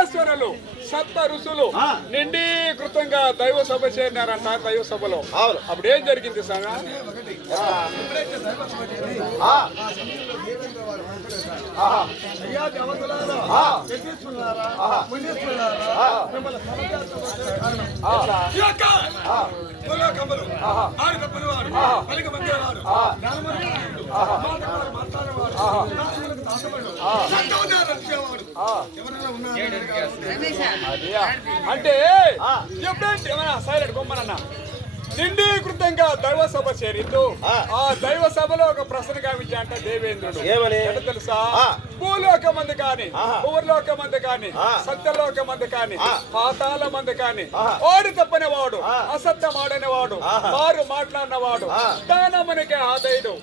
మునీశ్వరులు సప్త ఋషులు నిండీకృతంగా దైవ సభ చేరినారంట. దైవ సభలో అప్పుడు ఏం జరిగింది సార్? అంటే ఎప్పుడేంటి సైలెంట్ బొమ్మనన్నా నిండీకృతంగా దైవ సభ చేరిందో ఆ దైవ సభలో ఒక ప్రశ్న గావించంట దేవేంద్రుడు. తెలుసా? భూలోక మంది కాని, భూలోక మంది కాని, సత్యలోక మంది కాని, పాతాల మంది కాని, ఓడి తప్పనివాడు, అసత్యం ఆడనివాడు, వారు మాట్లాడినవాడు, దానమునికి ఆదయుడు,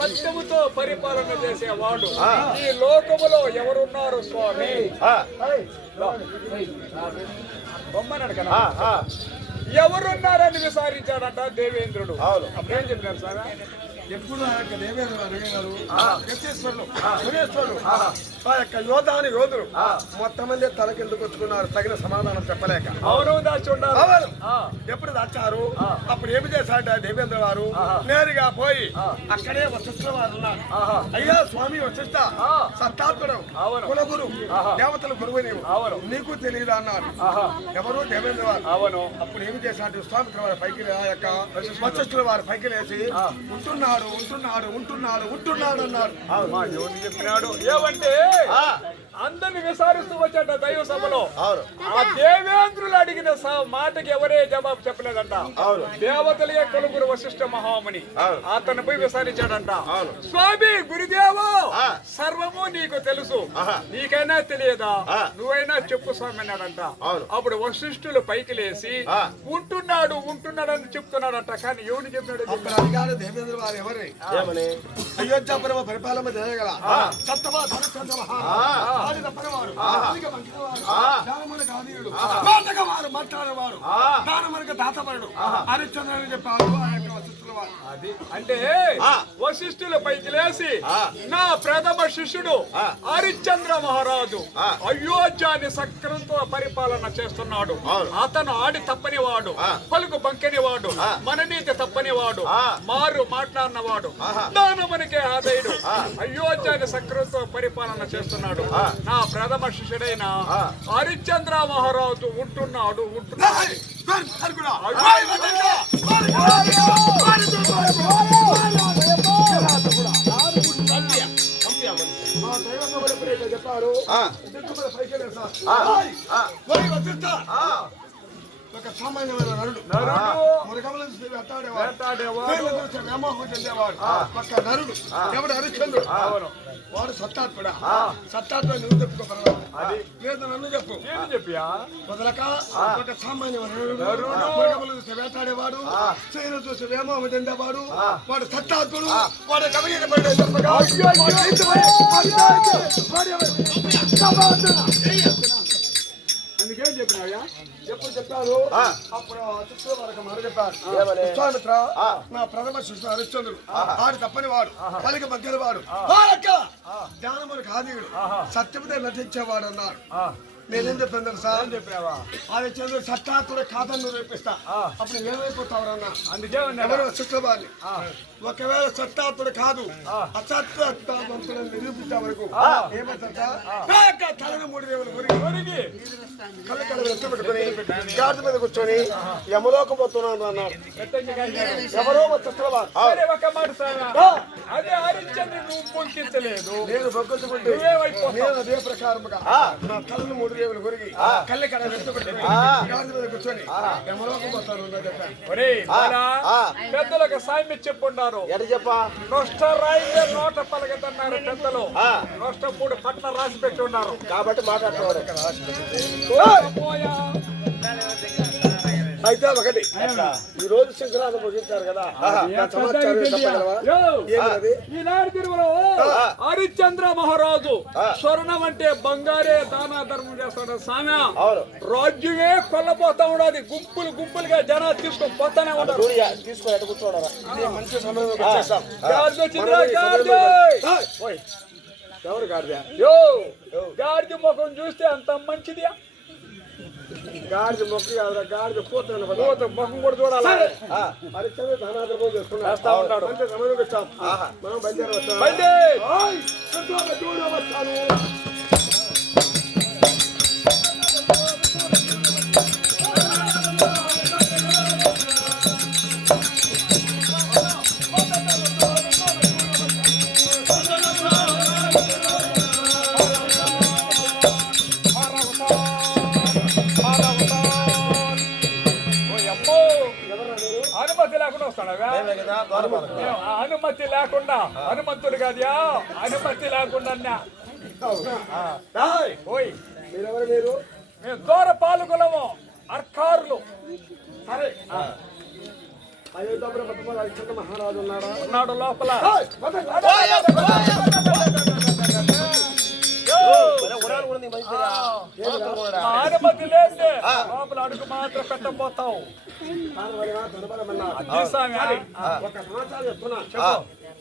సత్యముతో పరిపాలన చేసేవాడు ఈ లోకములో ఎవరున్నారు స్వామి? బొమ్మన్నాడు కదా, ఎవరున్నారని విచారించాడంట దేవేంద్రుడు. అప్పుడేం చెప్పినారు సార్? ఎప్పుడు ఆ యొక్క దేవేంద్రుడు అడిగినారు, యతీశ్వరులు మునీశ్వరులు ఆ యొక్క యోధాని యోధులు మొత్తం మంది తలకిందుకు వచ్చుకున్నారు, తగిన సమాధానం చెప్పలేక. అవును, దాచి ఉన్నారు. ఎప్పుడు దాచారు? అప్పుడు ఏమి చేశాడు దేవేంద్ర వారు? నేరుగా పోయి అక్కడే వశిష్ఠుల వారు ఉన్నారు. అయ్యా స్వామి వశిష్ఠ, సత్తాత్ముడు, కులగురు, దేవతల గురువు నీకు తెలియదా అన్నారు. ఎవరు? దేవేంద్ర వారు. అవును. అప్పుడు ఏమి చేశాడు స్వామి వారి పైకి ఆ యొక్క వశిష్ఠుల వారి పైకి లేచి ఉంటున్నాడు ఉంటున్నాడు ఉంటున్నాడు ఉంటున్నాడు అన్నారు. చెప్పినాడు ఏమంటే అందరిని విచారిస్తూ వచ్చాట దైవ సభలో. ఆ దేవేంద్రులు అడిగిన మాటకి ఎవరే జవాబు చెప్పలేదంట. దేవతలే కొలుగురు వశిష్ఠ మహాముని అతను పోయి విచారించాడంట. స్వామి గురుదేవో, సర్వము నీకు తెలుసు, నీకైనా తెలియదా? నువ్వైనా చెప్పు స్వామి అన్నాడంట. అప్పుడు వశిష్ఠులు పైకి లేచి ఉంటున్నాడు ఉంటున్నాడని చెప్తున్నాడంట. కానీ ఎవరు చెప్పినాడు? దేవేంద్ర వారు ఎవరి అయోధ్యాపురం పరిపాలన చేయగల మాట్లాడేవాడు, దానమునకు దాతపరుడు హరిశ్చంద్రుడు చెప్పాడు. అంటే వశిష్ఠుల పైకి లేసి నా ప్రథమ శిష్యుడు హరిశ్చంద్ర మహారాజు అయోధ్యాన్ని సక్రమంతో పరిపాలన చేస్తున్నాడు. అతను ఆడి తప్పనివాడు, పలుకు బంకనివాడు, మననీతి తప్పనివాడు, మారు మాట్లాడినవాడు, దానమునికే ఆదయుడు, అయోధ్యాన్ని సక్రమంతో పరిపాలన చేస్తున్నాడు. నా ప్రథమ శిష్యుడైన హరిశ్చంద్ర మహారాజు ఉంటున్నాడు ఉంటున్నాడు. చెప్పారు ఒక సామాన్యమైన నరుడు వ్యామోహం చెందేవాడు ఒక నరుడు ఎవడు? హరిశ్చంద్రుడు. వాడు సత్తాత్ముడా? సత్తాత్ముడు నువ్వు చెప్పుకోగలవా? లేదు, నన్ను చెప్పు. వదలక ఒక సామాన్యమైన నరుడు వేటాడేవాడు, స్త్రీలు చూసి వ్యామోహం చెందేవాడు, వాడు సత్తాత్ముడు. వాడు కవిగిన అందుకేం చెప్పినాయా? ఎప్పుడు చెప్పారు? అప్పుడు శిష్యుల వరకు మాట చెప్పారు. విశ్వామిత్ర నా ప్రథమ శిష్యుడు హరిశ్చంద్రుడు, ఆడు తప్పని వాడు, పలికి మధ్యని వాడు, జ్ఞానమునికి ఆదియుడు, సత్యముదే నటించేవాడు అన్నారు. నేనేం చెప్పాను తెలుసా? హరిశ్చంద్రుడు సత్తాత్ముడు కాదని రేపిస్తా, అప్పుడు ఏమైపోతావరన్నా? అందుకే ఎవరు శుక్రవాణి ఒకవేళ సత్తాత్ముడు కాదు అసత్వంతుడు నిరూపించే వరకు ఏమైతుందా? తలని 3 రేవులు కొరిగి కళ్ళు కళ్ళు ఎత్తుపెట్టుకుని గాడి మీద కూర్చొని యమలోకం పోతున్నాను అన్నాడు. ఎవరో శుక్రవాణి నేను బొగ్గుంటే నేను అదే ప్రకారముగా నా తలని 3 రేవులు కొరిగి కళ్ళు కళ్ళ ఎత్తుపెట్టుకుని గాడి మీద కూర్చొని యమలోకం పోతాను పెద్దలకు సాయం చెప్పుండారు. నొష్ట రాయితే నోట పలకదన్నారు పెద్దలు. నొష్ట 3 పట్ల రాసి పెట్టి ఉన్నారు కాబట్టి మాట్లాడుతున్నారు. అయితే ఒకటి, ఈ రోజు శంకరాన్ని పూజించారు కదా, ఈనాడు తిరుమల హరిశ్చంద్ర మహారాజు స్వర్ణం అంటే బంగారే దాన ధర్మం చేస్తాడు. సామ్య రాజ్యమే కొల్లపోతా ఉండదు. గుంపులు గుంపులుగా జనాలు తీసుకొని పోతానే ఉంటారు. తీసుకొని కూర్చోవడం మంచి సమయం. ఎవరు గాడిద? యో గాడిద ముఖం చూస్తే అంత మంచిది. గాడిద మొక్క కాదు, గాడిద పోతుంది. ముఖం కూడా చూడాలి. అది చదివి ధనాదం చేస్తా ఉంటాడు. అంటే సమయం వచ్చాం. మనం బయలుదేరి వచ్చాం. చూడ వచ్చాను. అనుమతి లేకుండా వస్తాడా? అనుమతి లేకుండా, హనుమంతుడు కాదా, అనుమతి లేకుండా. ఓయ్ మీరెవరు? మీరు మేము దూర పాలకులము, అర్కారులు. సరే, అయోధ్యపురం పట్టణ మహారాజు ఉన్నాడా? ఉన్నాడు లోపల. అనుమతి లేదే లోపల అడుగు మాత్రం పెట్టబోతావు. ఒక సమాచారం చెప్తున్నా.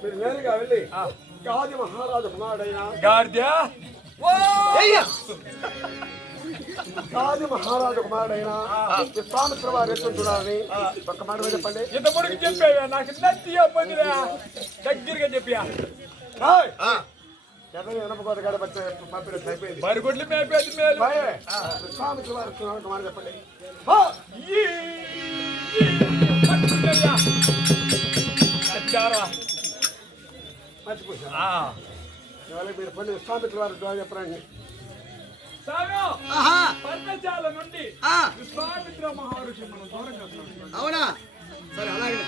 మీరు నేరుగా వెళ్ళి గాది మహారాజు కుమారుడైనా గాది మహారాజు కుమారుడైనా విశ్వామిత్ర వారు ఎత్తుంటున్నారని ఒక్క మాట చెప్పండి. ఇంత పొడికి చెప్పావా? నాకు నచ్చి పొందిరా దగ్గరగా చెప్పా. ఎనపకోట గడ పంపినట్టు అయిపోయింది. మరుగుడ్లు మేపేది మేలు. విశ్వామిత్ర వారు ఎత్తున్నారు మాట చెప్పండి. మర్చిపోయా మీరు పని విశ్వామిత్ర వారు ద్వారా చెప్పండి. పర్ణశాల నుండి విశ్వామిత్ర మహర్షి మనం దూరంగా. అవునా? సరే, అలాగే.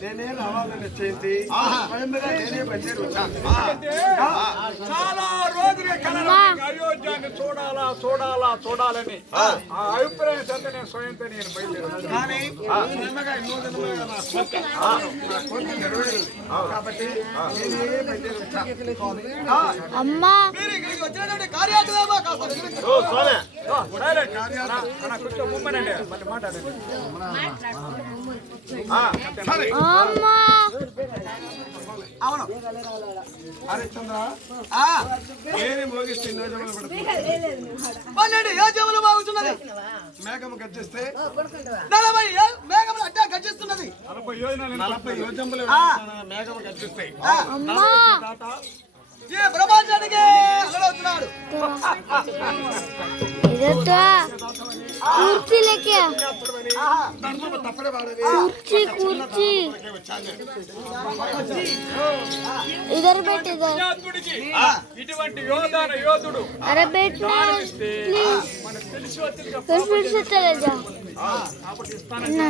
నేనే రావాలని నిశ్చయించి స్వయంగా నేనే బయలుదేరి వచ్చాను. అంటే చాలా రోజులుగా కలలు అయోధ్యాన్ని చూడాలని ఆ అభిప్రాయం చేత నేను స్వయంతో నేను బయలుదేరాను. కానీ నిన్నగా ఎన్నో దినములుగా నా కోరిక నెరవేరింది. కాబట్టి నేనే బయలుదేరి వచ్చాను. అమ్మా మీరు ఇక్కడికి వచ్చినటువంటి కార్యాచరణ కాస్త కొంచెం ముమ్మనండి మళ్ళీ మాట్లాడండి. సరే. అమ్మా అవును హరిశ్చంద్ర ఏది మోగిస్తే యోజములు పడుతుంది. యోజములు బాగుతున్నది. మేఘము గర్జిస్తే 40 మేఘములు అడ్డా గర్జిస్తున్నది. 40 యోజములు మేఘము గర్జిస్తాయి. అమ్మా ఈ ప్రపంచానికి అలడవుతున్నాడు. ఇదొద్దా కుర్చీ లెక్క తప్పడే వాడని కుర్చీ ఇద్దరు పెట్టి పుణ్యాత్ముడికి ఇటువంటి యోధుడు అరే బెట్ ఇస్తే ప్లీజ్ మనకు తెలిసి వచ్చింది పెట్టుకోలేదా కాబట్టి ఇస్తానని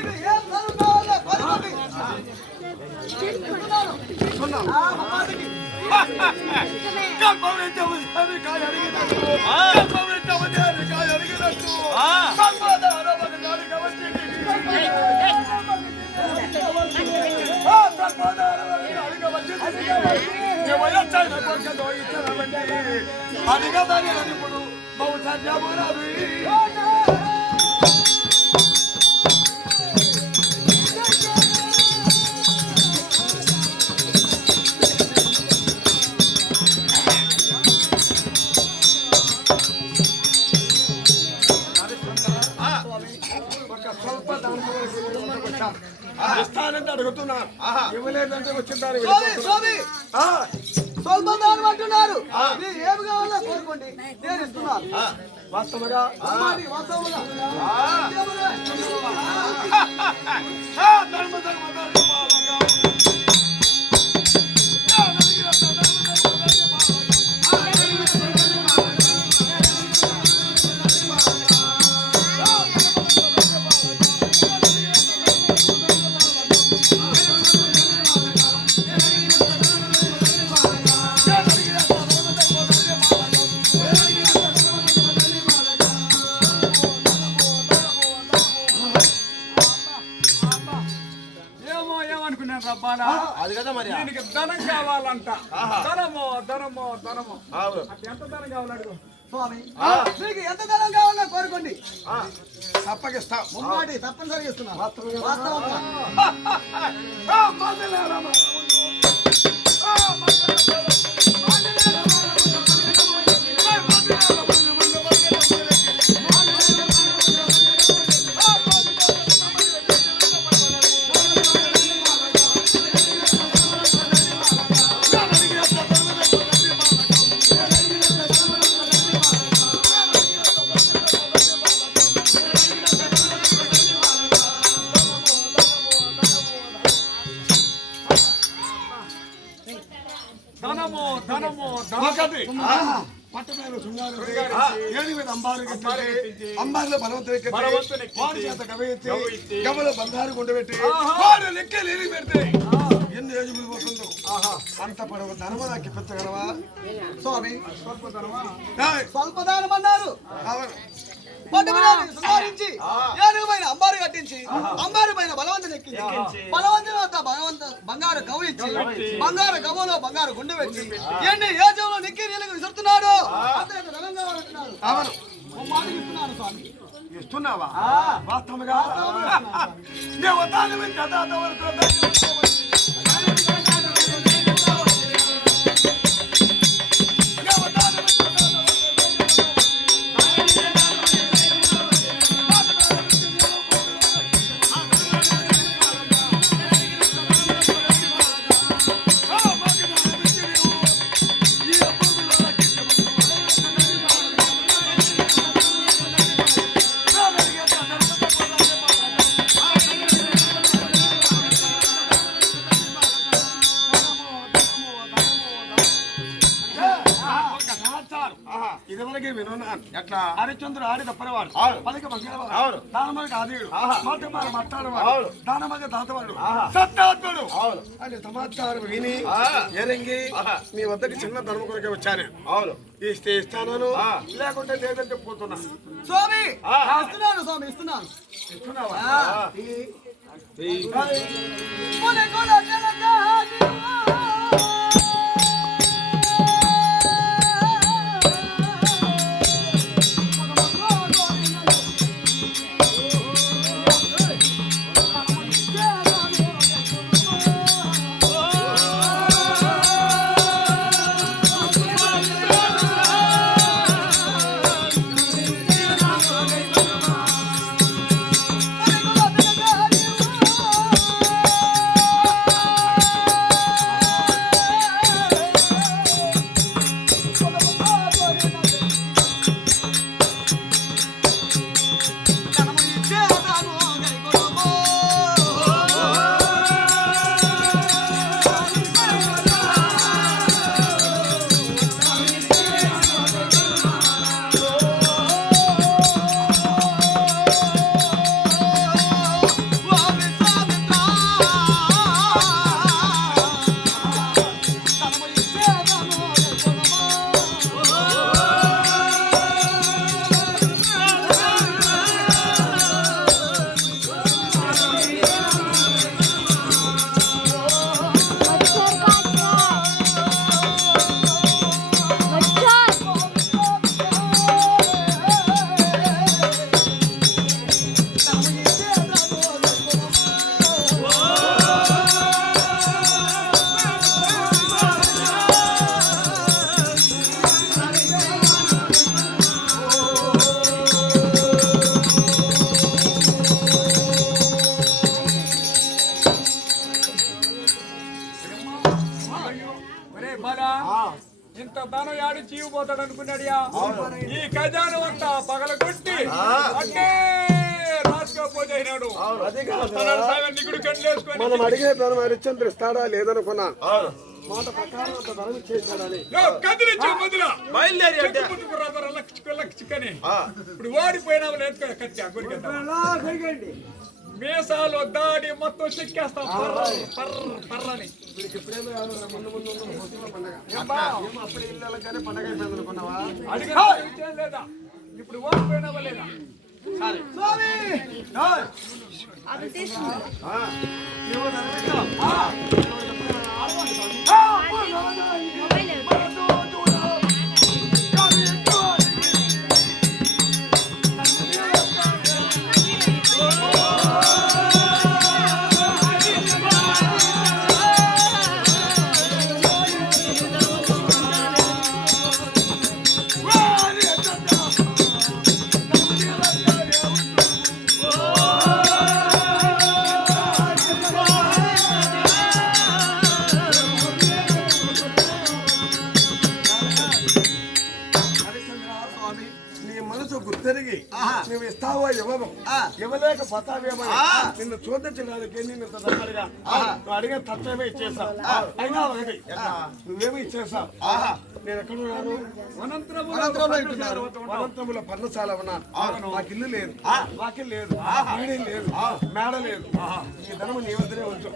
మీకు ఏం ధనం కావాలో కోరుకోండి. అది కదా ఇప్పుడు బహుశా ఇస్తానంటే అడుగుతున్నా ఇవ్వలేదంటే వచ్చింటారు. స్వల్ప దానం అంటున్నారు. ఏమి కావాలో కోరుకోండి నేను ఇస్తున్నాను. వాస్తవగా అది కదా మరి దీనికి ధనం కావాలంట. ధనము అంటే ఎంత ధనం కావాలడుగు స్వామి. మీకు ఎంత ధనం కావాలో కోరుకోండి తప్పకిస్తా. ముమ్మాటి తప్పనిసరిగా ఇస్తున్నా. వాస్తవంగా ధనము ఒకటి పట్టమైన అంబారిలో బలవంతుని వాడి చేత గవెత్తి గమలో బంగారు గుండెపెట్టి వాడు లెక్క లేని పెడితే ఎన్ని రోజులు పోతుందో అంత పడవ ధనమ నాకు ఇప్పించగలవా స్వామి? స్వల్ప దానం అన్నారు. సంహరించి ఏనుగుపైన అంబారు కట్టించి అంబారు పైన బలవంతుని ఎక్కించి బలవంతుని వద్ద బంగారు గవ్వ ఇచ్చి బంగారు గవ్వలో బంగారు గుండె పెట్టి ఎన్ని ఏ చెవులో నిక్కి నీళ్ళకి విసురుతున్నాడు. ఇస్తున్నాను స్వామి. ఇస్తున్నావా? వాస్తవముగా ఇదివరకే వినున్నాను. ఎట్లా హరిశ్చంద్రుడు ఆడి తప్పనివాడు, అవును. పలికి మంగళవాడు, అవును. దానమగ ఆదియుడు, ఆహా. మాటమారు మాట్లాడవాడు, అవును. దానమగ దాతవాడు, ఆహా. సత్యాత్ముడు అవును. అని సమాచారం విని ఆ. ఎరంగి ఆహా. మీ వద్దకి చిన్న ధర్మ కొరకే వచ్చాను. అవును. ఇస్తే ఇస్తాను, ఆ. లేకుంటే లేదని చెప్పుకుంటున్నా. స్వామి ఆ. ఇస్తున్నాను స్వామి ఇస్తున్నాను ఇస్తున్నావా? ఆ. కొనే కొనే ఒరే బాలా, ఇంత ధనం యాడి చీవుపోతాడు అనుకున్నాడియా? ఈ ఖజాను అంతా పగలగొట్టి అంటే రాసుకోపోతే అయినాడు. అది కాదు. తనడు సాగర్ నిగుడు కట్లేసుకొని మనం అడిగే ధనం హరిశ్చంద్రుడు ఇస్తాడా లేదనుకున్నాను. మాట ప్రకారం అంత ధనం ఇచ్చేసాడని. కదిలించే మొదలు బయలుదేరి అంటే లక్షకని ఇప్పుడు ఓడిపోయినా లేదు కత్తి గురికి మీసాలు దాడి మొత్తం చెక్కేస్తాం పర్రని. ఇప్పుడేమో ముందు ముందు పండగ అప్పుడు ఇళ్ళగానే పండగ అయిపోయింది అనుకున్నావా? అడిగిన విషయం లేదా? ఇప్పుడు ఓడిపోయినావా లేదా? స్వామి గుర్తెరిగి నువ్వు ఇస్తావో ఇవ్వము, ఇవ్వలేక పోతావేమో నిన్ను చూపించడానికి నిన్ను తప్పడిగా నువ్వు అడిగిన తత్వమే ఇచ్చేసావు. అయినా ఒకటి నువ్వేమో ఇచ్చేసావు. నేను ఎక్కడున్నాను? అనంతరములో పర్ణశాల ఉన్నాను. నాకు ఇల్లు లేదు, వాకిల్ లేదు, మేడ లేదు, మేడ లేదు. ఈ ధనము నీ వద్దనే ఉంచు.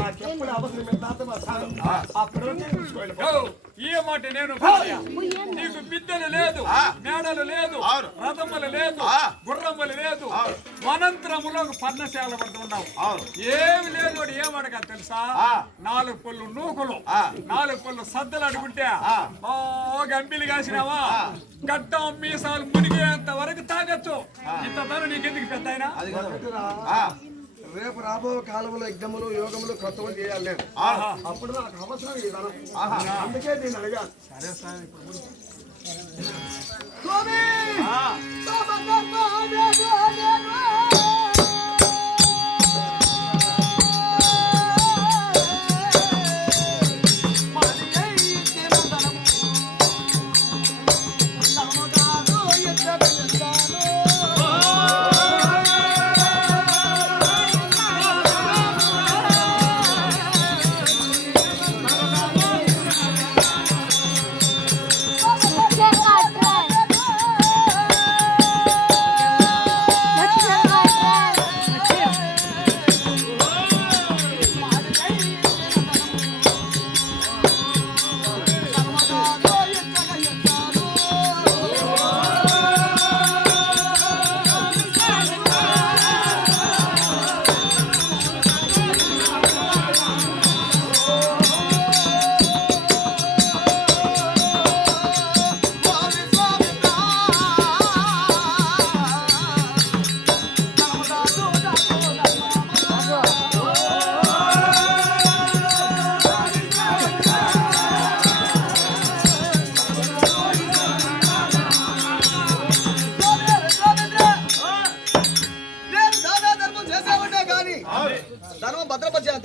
నాకెప్పుడు అవసరం ఆ ప్రవచనం తీసుకోవాలి. ఈ మాట నేను నీకు బిడ్డలు లేదు, మేడలు లేదు, రథములు లేదు, గుర్రములు లేదు, వనంతరములో పర్ణశాల పడుతున్నావు. ఏమి లేదు ఏమడగా తెలుసా? 4 పళ్ళు నూకులు, 4 పళ్ళు సద్దలు అడుగుంటే గంపిలు కాసినావా గడ్డం మీసాలు మునిగేంత వరకు తాగొచ్చు. ఇంత ధర నీకెందుకు పెద్ద అయినా? రేపు రాబో కాలంలో యజ్ఞములు యోగములు కొత్తలు చేయాలి నేను. అప్పుడు నాకు అవసరం ఈ ధనం. అందుకే నేను అడిగాను.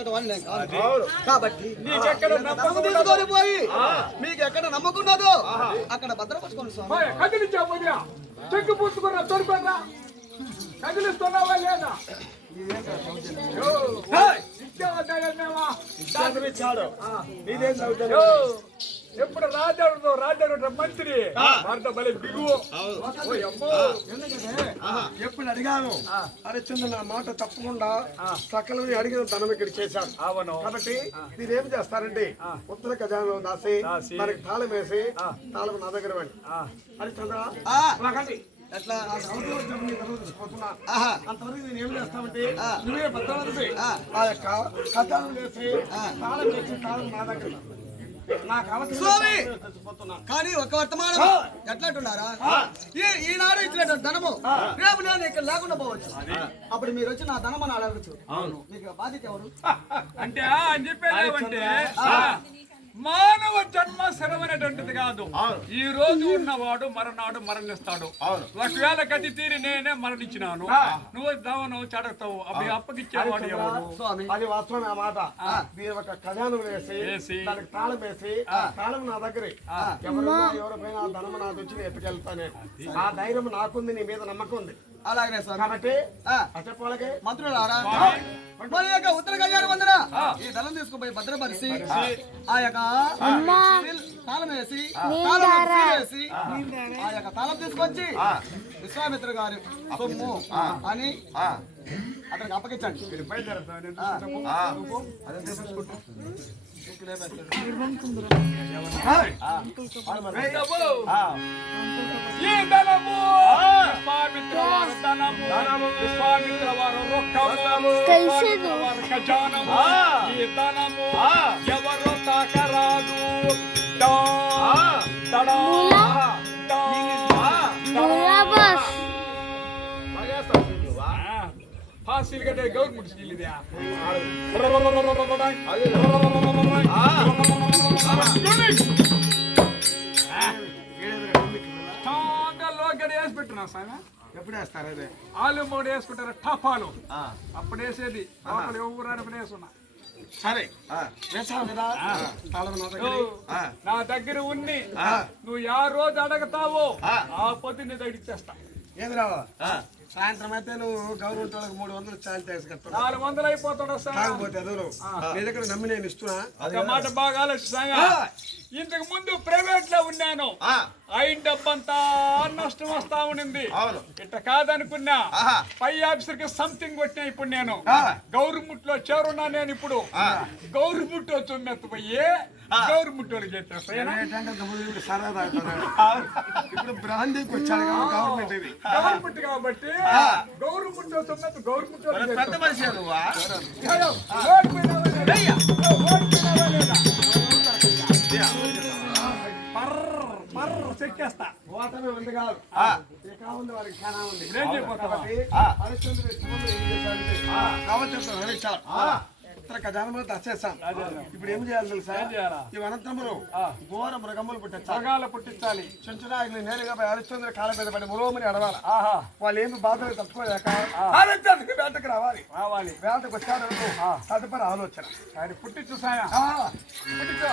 అంతటి వాడిని నేను కాదు. కాబట్టి నీకెక్కడ నమ్మకం తీసుకొని పోయి మీకు ఎక్కడ నమ్మకున్నదో అక్కడ భద్రపరచుకోండి స్వామి. కదిలించా చెక్కు పూసుకున్నా తోడుకోరా కదిలిస్తున్నావా లేదా ఎప్పుడు రాజాడు మంత్రి భారత బలి బిగువు ఎప్పుడు అడిగాను హరిశ్చంద్ర నా మాట తప్పకుండా సకలం అడిగిన ధనం ఇక్కడ చేశాను. అవును కాబట్టి మీరేం చేస్తారండి ఉత్తర ఖజానాలో దాసి దానికి తాళం వేసి తాళం నా దగ్గర ఇవ్వండి. హరిశ్చంద్ర ఎట్లా అంతవరకు నేను ఏం చేస్తామంటే నువ్వే భద్రపరిచి ఆ యొక్క ఖజానం వేసి తాళం వేసి తాళం నా దగ్గర స్వామి కానీ ఒక వర్తమానం ఎట్లాంటున్నారా ఈనాడు ఇచ్చినటువంటి ధనము రేపు నేను ఇక్కడ లేకుండా పోవచ్చు. అప్పుడు మీరు వచ్చి నా ధనం అని అడగచ్చు. మీకు బాధ్యత ఎవరు అంటే అని చెప్పేది మానవ జన్మ స్థిరమైనటువంటిది కాదు. ఈ రోజు ఉన్నవాడు మరణాడు మరణిస్తాడు. ఒకవేళ గతి తీరి నేనే మరణించినాను నువ్వు దావను చడతావు అవి అప్పగిచ్చేవాడు ఎవరు? అది వాస్తవం ఆ మాట. మీరు ఒక ఖజానం వేసి దానికి తాళం వేసి తాళం నా దగ్గర ఎవరిపైన ఆ ధనం నాకు వచ్చి నేను ఎత్తుకెళ్తానే ఆ ధైర్యం నాకుంది, నీ మీద నమ్మకం ఉంది. అలాగనే స్వామి. కాబట్టి చెప్పాలకే మంత్రులారా మరి యొక్క ఉత్తర కళ్యాణ వందన ఈ ధనం తీసుకుపోయి భద్రపరిచి ఆ యొక్క తాళం వేసి ఆ యొక్క తాళం తీసుకొచ్చి విశ్వామిత్ర గారి సొమ్ము అని అతనికి అప్పగించండి. ఈ ధనము విశ్వామిత్ర వారు ధనము విశ్వామిత్ర వారు రొక్కము వారు ఖజానము ఈ ధనము ఎవరు తాకరాదు. ఫాసిల్ గా గవర్నమెంట్ స్కీల్ ఇది వేసి పెట్టినా సామె ఎప్పుడు వేస్తారు అదే ఆలు మూడు వేసుకుంటారు టపాలు అప్పుడు వేసేది ఎవరు వేసుకున్నా సరే వేసావు కదా నా దగ్గర ఉన్ని నువ్వు ఆ రోజు అడగతావో ఆ పొద్దు నీ దగ్గర ఇచ్చేస్తా. ఏది రావా సాయంత్రం అయితే నువ్వు గవర్నమెంట్ వాళ్ళకి 300 ఛార్జ్ చేసుకుంటావు. 400 అయిపోతాడు కాకపోతే అదరు నీ దగ్గర నమ్మి నేను ఇస్తున్నా. ఒక మాట బాగా ఆలోచిస్తాగా ఇంతకు ముందు ప్రైవేట్ లో ఉన్నాను అయిన డబ్బంతా నష్టం వస్తా ఉన్నింది. ఇట్ట కాదనుకున్నా పై ఆఫీసర్ కి సంథింగ్ వచ్చినా ఇప్పుడు నేను గవర్నమెంట్ లో చేరున్నా. నేను ఇప్పుడు గవర్నమెంట్ చుమ్మెత్తపోయి గవర్నమెంట్ వాళ్ళకి చెప్పేస్తా. ఇప్పుడు బ్రాండీకి వచ్చాడు గవర్నమెంట్ ఇది గవర్నమెంట్ కాబట్టి గవర్నమెంట్ చుమ్మెత్త గవర్నమెంట్ పెద్ద మనిషి నువ్వా చెక్కేస్తా. ఓటమి ఉంది కాదు ఉంది వారికి చాలా ఉంది. ఏం చేయబోతావా? ఉత్తర ఖజానంలో దచ్చేస్తాం. ఇప్పుడు ఏం చేయాలి తెలుసా? ఈ అనంతరములు ఘోర మృగములు పుట్టించాలి. చుంచునాయకులు నేరుగా హరిశ్చంద్ర కాళ్ళ మీద పడి మురోమని అడవాలి. వాళ్ళు ఏమి బాధలు తట్టుకోలేక వేటకు రావాలి. వేటకు వచ్చారు తదుపరి ఆలోచన ఆయన పుట్టించు సాయం పుట్టించు.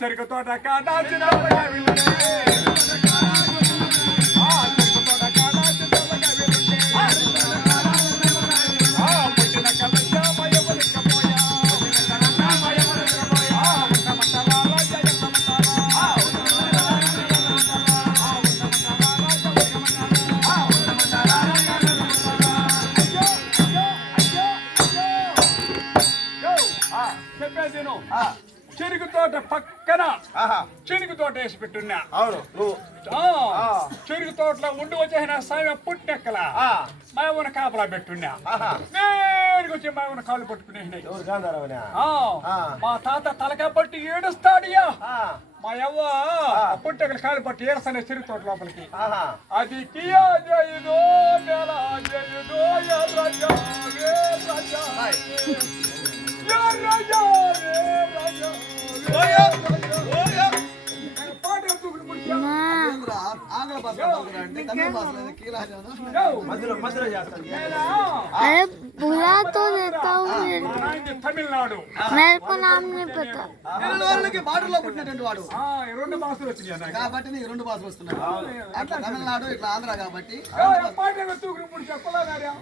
చెరుకు తోట కాదా చెరుకు తోట పక్కన ఆహా చెరుకు తోట వేసి పెట్టున్నా. అవును నువ్వు చెరుకు తోటలో ఉండి వచ్చేసిన సమయం పుట్టెక్కల మాయవన కాపలా పెట్టున్నా. ఆహా నేరుగా వచ్చి మాయవన కాళ్ళు పట్టుకునేసినాయి. ఎవరు గాంధారవనా మా తాత తలకాయ పట్టి ఏడుస్తాడియా. మా యవ్వ ఆ. పుట్టెక్కల కాళ్ళు పట్టి ఏడుస్తానే చెరుకు తోట లోపలికి. ఆహా అది కియా జయుదో నెల జయుదో యా రాజా రే రాజా యా రాజా రే రాజా పాట ఎత్తుకుని ఆంగ్ల భాష అంటే తమిళ భాషలో కీరాజానా మధ్యలో చేస్తాను अरे बुला तो देता हूँ తమిళనాడు मेरे को नाम नहीं पता వాళ్ళకి బార్డర్లో పుట్టినటువంటి వాడు రెండు భాషలు వచ్చినాయి నాకు. కాబట్టి నీకు రెండు భాషలు వస్తున్నాయి. అట్లా తమిళనాడు ఇట్లా ఆంధ్ర కాబట్టి పాట ఎత్తుకుని ఇప్పుడు చెప్పలేదా?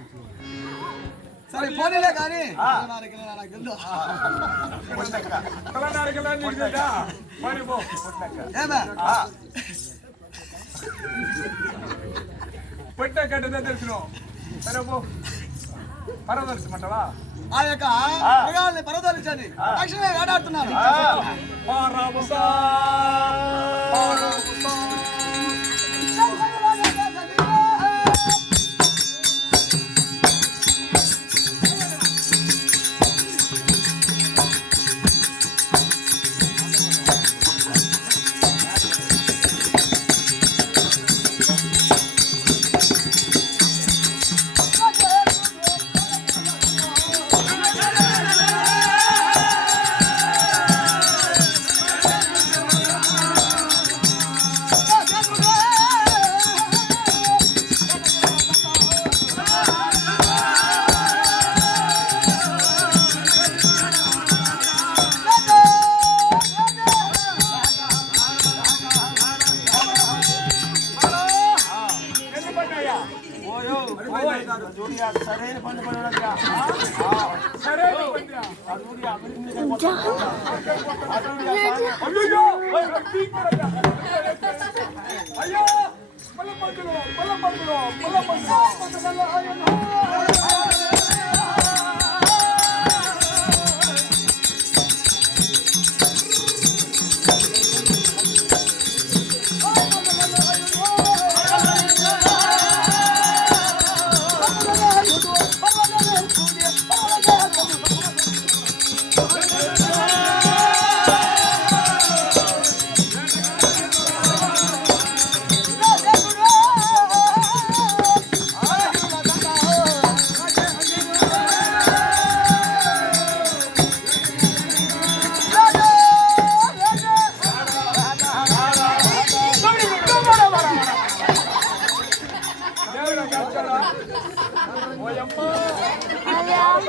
సరే పోనీలే కానీ నాకు తెలుసు. తెలంగాణకెళ్ళా నీకు తెలుసా? మరి పో. ఏమే పుట్టెక్కడిదే తెలుసును. సరే పో. పరదర్శమంటావా? ఆ యొక్క మృగాల్ని పరదోలించండి తక్షణమే వేటాడుతున్నారు. పారాబసా పారాబసా సరైన పండు పడవగా సరే అయ్యో మల్లపండులో మల్లపండులో మల్లపండులో अरे यार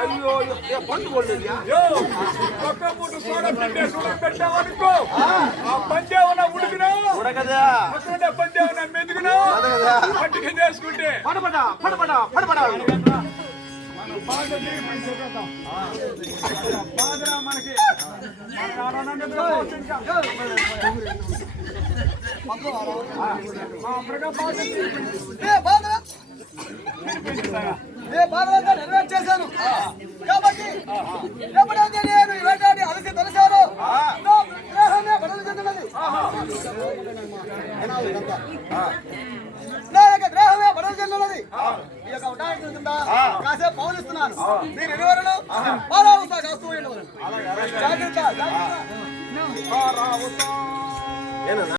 అయ్యో పండు కొట్టేది పెట్టావనుకో ఆ పందేవన ఉడికినా ఉడకదా పందేవన మెదుగునా పట్టుకు చేసుకుంటే పడబడా పడబడా పడబడా బాధరా మనకి నెరవేర్చేశాను కాబట్టి ఎప్పుడైతే నేను జాగ్రత్త జాగ్రత్త రావుతా